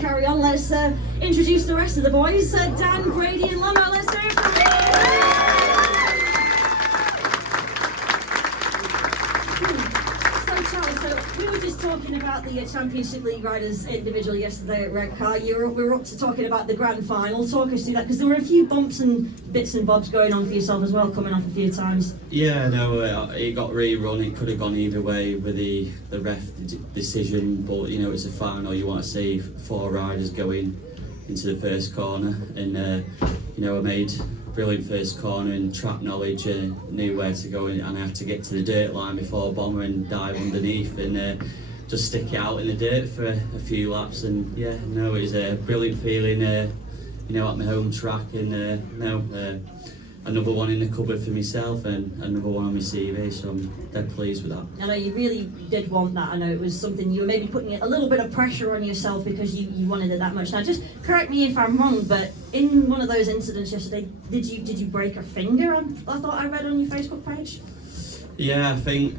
carry on, let's introduce the rest of the boys. Dan, Brady and Lemmo, let's hear it from you. We were just talking about the Championship League riders individual yesterday at Redcar. We were up to talking about the grand final. Talk us through that, because there were a few bumps and bits and bobs going on for yourself as well, coming off a few times. Yeah, no, it got rerun. It could have gone either way with the ref decision, but you know, it's a final. You want to see 4 riders going into the first corner, and you know, I made brilliant first corner and track knowledge, knew where to go, and I had to get to the dirt line before bomber and dive underneath and just stick it out in the dirt for a few laps. And yeah, no, it was a brilliant feeling, you know, at my home track, and another one in the cupboard for myself and another one on my CV, so I'm dead pleased with that. I know you really did want that. I know it was something you were maybe putting a little bit of pressure on yourself because you wanted it that much. Now, just correct me if I'm wrong, but in one of those incidents yesterday, did you break a finger? I thought I read on your Facebook page. Yeah, I think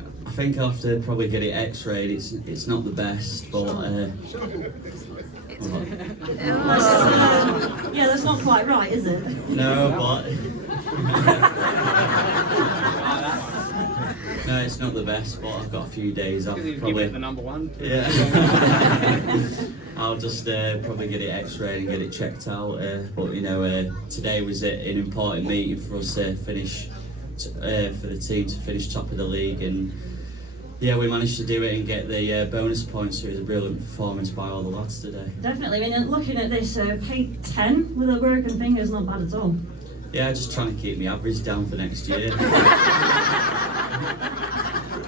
I'll have to probably get it x-rayed. It's not the best, but yeah, that's not quite right, is it? No, but no, it's not the best, but I've got a few days off. Probably the number one. Yeah. I'll just probably get it x-rayed and get it checked out. But you know, today was an important meeting for us to finish, for the team to finish top of the league, and yeah, we managed to do it and get the bonus points. So it was a brilliant performance by all the lads today. Definitely. I mean, looking at this, paid 10 with a broken finger is not bad at all. Yeah, just trying to keep my average down for next year.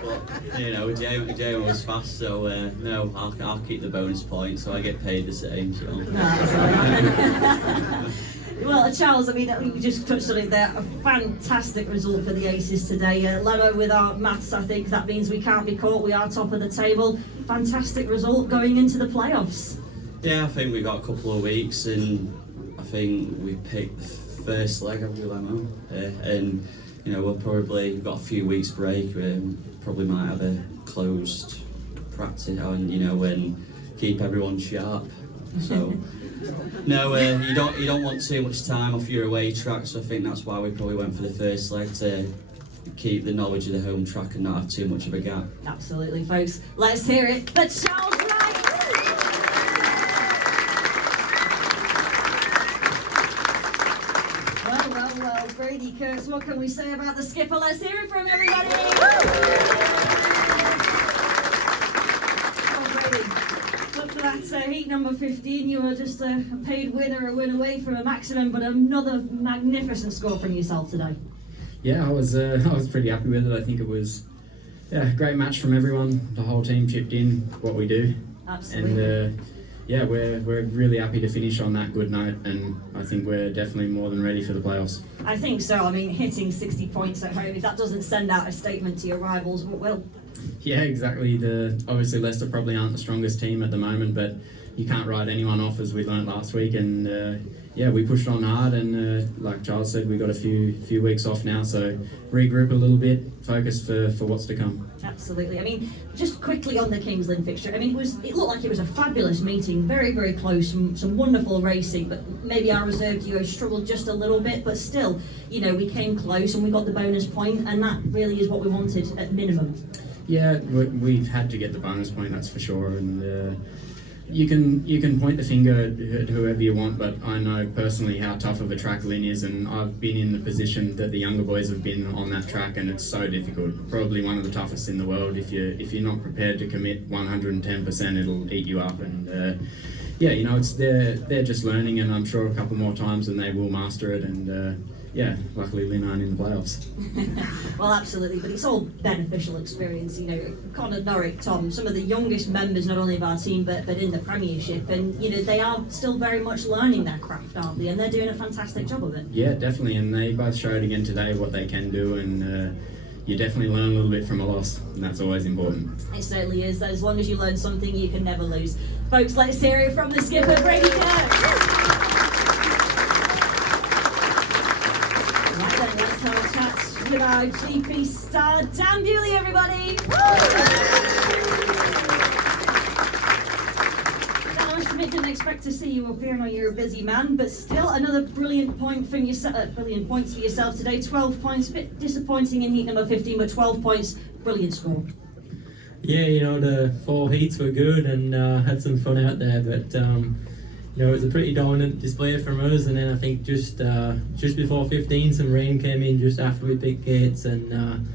But, you know, Jay was fast, so no, I'll keep the bonus points, so I get paid the same. So. No, that's all right. Well, Charles, I mean, we just touched on it there. A fantastic result for the Aces today. Lemmo, with our maths, I think that means we can't be caught. We are top of the table. Fantastic result going into the playoffs. Yeah, I think we got a couple of weeks, and I think we picked the first leg of Lemmo, and you know, we've got a few weeks break. Probably might have a closed practice, and you know, and keep everyone sharp. So. No, you don't want too much time off your away track, so I think that's why we probably went for the first leg, to keep the knowledge of the home track and not have too much of a gap. Absolutely, folks. Let's hear it for Charles Wright. Well, Brady Kurtz, what can we say about the skipper? Let's hear it from everybody. That heat number 15, you were just a paid winner, a win away from a maximum, but another magnificent score from yourself today. Yeah, I was pretty happy with it. I think it was a great match from everyone. The whole team chipped in what we do. Absolutely. And yeah, we're really happy to finish on that good note, and I think we're definitely more than ready for the playoffs. I think so. I mean, hitting 60 points at home, if that doesn't send out a statement to your rivals, what will? Yeah, exactly. Obviously Leicester probably aren't the strongest team at the moment, but you can't write anyone off, as we learnt last week. And yeah, we pushed on hard, and like Charles said, we got a few weeks off now, so regroup a little bit, focus for what's to come. Absolutely. I mean, just quickly on the Kings Lynn fixture. I mean, it looked like it was a fabulous meeting, very, very close, some wonderful racing, but maybe our reserve duo struggled just a little bit, but still, you know, we came close and we got the bonus point, and that really is what we wanted at minimum. Yeah, we've had to get the bonus point, that's for sure. And you can point the finger at whoever you want, but I know personally how tough of a track Lynn is, and I've been in the position that the younger boys have been on that track, and it's so difficult. Probably one of the toughest in the world. If you're not prepared to commit 110%, it'll eat you up. And yeah, you know, they're just learning, and I'm sure a couple more times and they will master it. And yeah, luckily Lynn aren't in the playoffs. Well, absolutely, but it's all beneficial experience. You know, Connor, Norrick, Tom, some of the youngest members not only of our team but in the Premiership, and you know, they are still very much learning their craft, aren't they? And they're doing a fantastic job of it. Yeah, definitely, and they both showed again today what they can do, and you definitely learn a little bit from a loss, and that's always important. It certainly is. As long as you learn something, you can never lose. Folks, let's hear it from the skipper, Brady Kurtz. With our GP star, Dan Bewley, everybody! Dan, I must admit, I didn't expect to see you up here. I know you're a busy man, but still another brilliant point from brilliant points for yourself today. 12 points, a bit disappointing in heat number 15, but 12 points, brilliant score. Yeah, the 4 heats were good and had some fun out there, but it was a pretty dominant display from us. And then I think just before 15, some rain came in just after we picked gates, and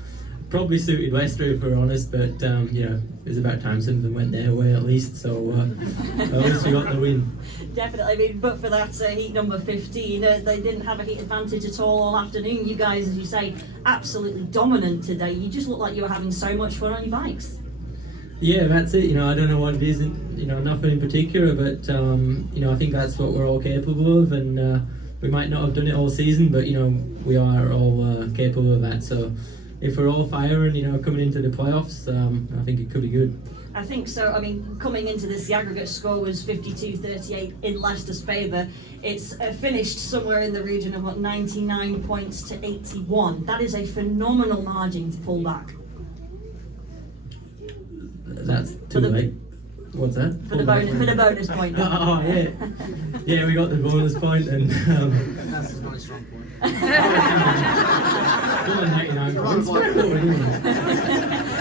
probably suited Leicester if we're honest. But it was about time something went their way at least. So at least we got the win. Definitely. I mean, but for that heat number 15, they didn't have a heat advantage at all afternoon. You guys, as you say, absolutely dominant today. You just looked like you were having so much fun on your bikes. Yeah, that's it. I don't know what it is. Nothing in particular, but I think that's what we're all capable of, and we might not have done it all season, but we are all capable of that. So if we're all firing, coming into the playoffs, I think it could be good. I think so. I mean, coming into this, the aggregate score was 52-38 in Leicester's favour. It's finished somewhere in the region of 99 points to 81. That is a phenomenal margin to pull back. That's too late. What's that? For the bonus point. Oh yeah, yeah, we got the bonus point, and That's not a strong point.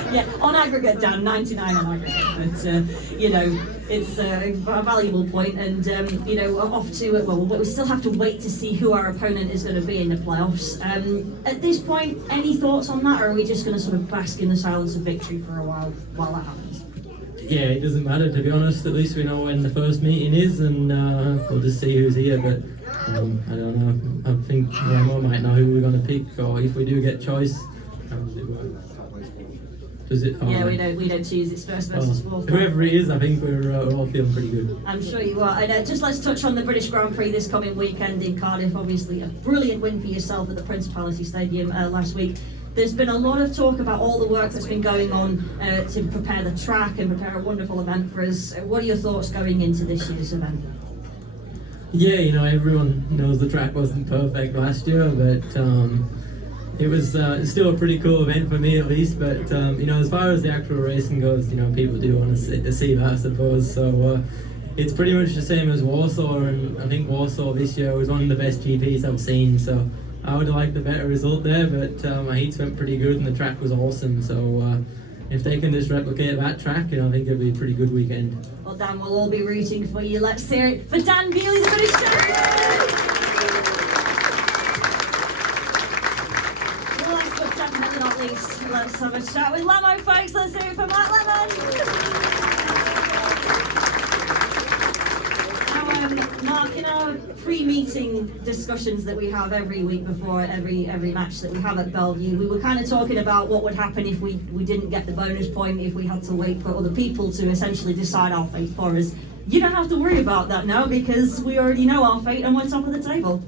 Yeah, on aggregate, Dan, 99 on aggregate. But it's a valuable point, and off to well, we still have to wait to see who our opponent is going to be in the playoffs. At this point, any thoughts on that, or are we just going to sort of bask in the silence of victory for a while that happens? yeah, it doesn't matter to be honest. At least we know when the first meeting is, and we'll just see who's here. But I don't know. I think Lemmo might know who we're going to pick, or if we do get choice, how does it work? Does it? Yeah, we don't choose. It's first versus fourth. Whoever it is, I think we're all feeling pretty good. I'm sure you are. And just let's touch on the British Grand Prix this coming weekend in Cardiff. Obviously, a brilliant win for yourself at the Principality Stadium last week. There's been a lot of talk about all the work that's been going on to prepare the track and prepare a wonderful event for us. What are your thoughts going into this year's event? Yeah, everyone knows the track wasn't perfect last year, but it was still a pretty cool event for me at least. But as far as the actual racing goes, people do want to see that, I suppose. So it's pretty much the same as Warsaw, and I think Warsaw this year was one of the best GPs I've seen. So I would have liked a better result there, but my heats went pretty good and the track was awesome. So if they can just replicate that track, I think it'll be a pretty good weekend. Well, Dan, we'll all be rooting for you. Let's hear it for Dan Bewley, the British champion! Well, last but definitely not least, let's have a chat with Lemmo, folks. Let's hear it for Matt Lemon! Mark, in our pre-meeting discussions that we have every week before every match that we have at Belle Vue, we were kind of talking about what would happen if we didn't get the bonus point, if we had to wait for other people to essentially decide our fate for us. You don't have to worry about that now because we already know our fate and we're top of the table.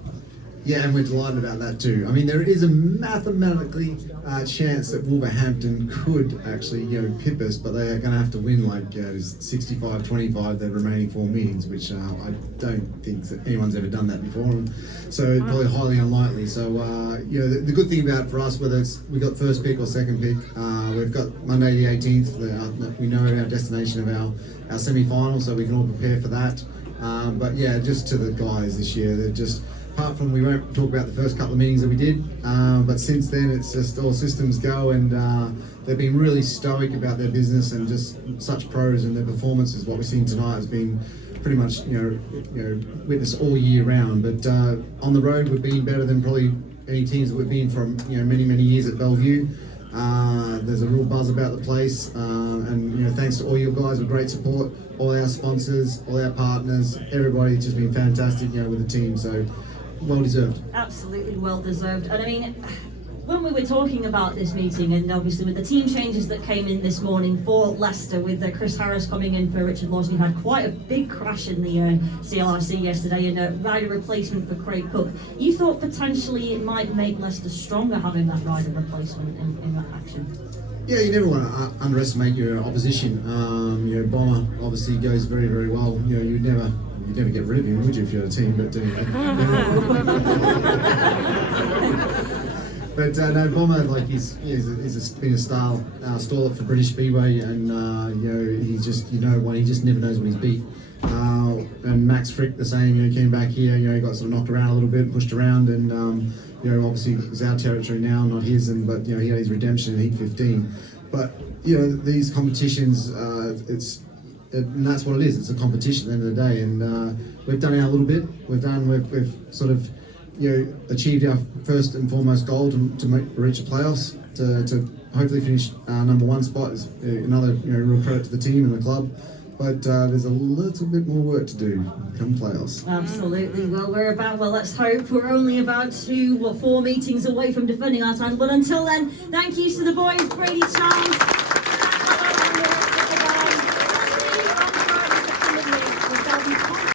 Yeah, and we're delighted about that too. I mean, there is a mathematically chance that Wolverhampton could actually, pip us, but they are going to have to win 65-25 their remaining 4 meetings, which I don't think that anyone's ever done that before. So probably highly unlikely. So the good thing about it for us, whether it's we got first pick or second pick, we've got Monday the 18th. We know our destination of our semi-final, so we can all prepare for that. But yeah, just to the guys this year, they're just. Apart from we won't talk about the first couple of meetings that we did, but since then it's just all systems go, and they've been really stoic about their business and just such pros, and their performances. What we've seen tonight has been pretty much witnessed all year round. But on the road we've been better than probably any teams that we've been from many years at Belle Vue. There's a real buzz about the place, and thanks to all you guys with great support, all our sponsors, all our partners, everybody's just been fantastic with the team. So. Well deserved. Absolutely well deserved. And I mean, when we were talking about this meeting, and obviously with the team changes that came in this morning for Leicester, with Chris Harris coming in for Richard Lawson, who had quite a big crash in the CLRC yesterday, and a rider replacement for Craig Cook. You thought potentially it might make Leicester stronger having that rider replacement in that action? Yeah, you never want to underestimate your opposition. Bomber obviously goes very, very well. You'd never get rid of him, would you, if you're a team? But but no, Bomber, he's been a star staller for British Speedway, and he just never knows when he's beat. and Max Frick the same. You know, came back here. You know, he got sort of knocked around a little bit, pushed around, and you know, obviously it's our territory now, not his. But you know, he had his redemption in Heat 15. But you know, these competitions, and that's what it is. It's a competition at the end of the day, and we've done our little bit. We've sort of, you know, achieved our first and foremost goal to reach the playoffs, to hopefully finish number one spot is another, you know, real credit to the team and the club. But there's a little bit more work to do come playoffs. Absolutely. Well, let's hope we're only about 2 or 4 meetings away from defending our title. But until then, thank you to the boys, Brady, Charles.